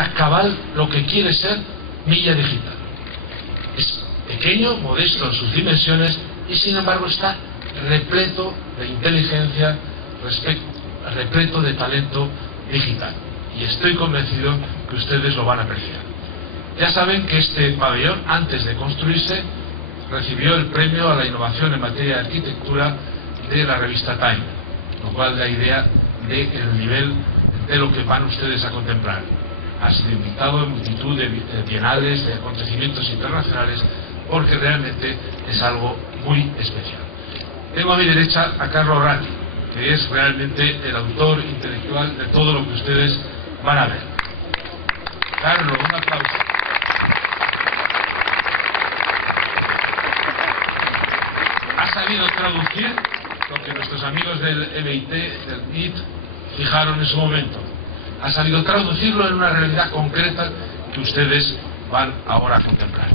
era cabal lo que quiere ser Milla Digital. Es pequeño, modesto en sus dimensiones y sin embargo está repleto de inteligencia, repleto de talento digital. Y estoy convencido que ustedes lo van a apreciar. Ya saben que este pabellón, antes de construirse, recibió el premio a la innovación en materia de arquitectura de la revista Time, lo cual da idea del nivel de lo que van ustedes a contemplar. Ha sido invitado en multitud de bienales, de acontecimientos internacionales, porque realmente es algo muy especial. Tengo a mi derecha a Carlo Ratti, que es realmente el autor intelectual de todo lo que ustedes van a ver. Carlo, un aplauso. Ha sabido traducir lo que nuestros amigos del MIT, del MIT, fijaron en su momento. Ha sabido traducirlo en una realidad concreta que ustedes van ahora a contemplar.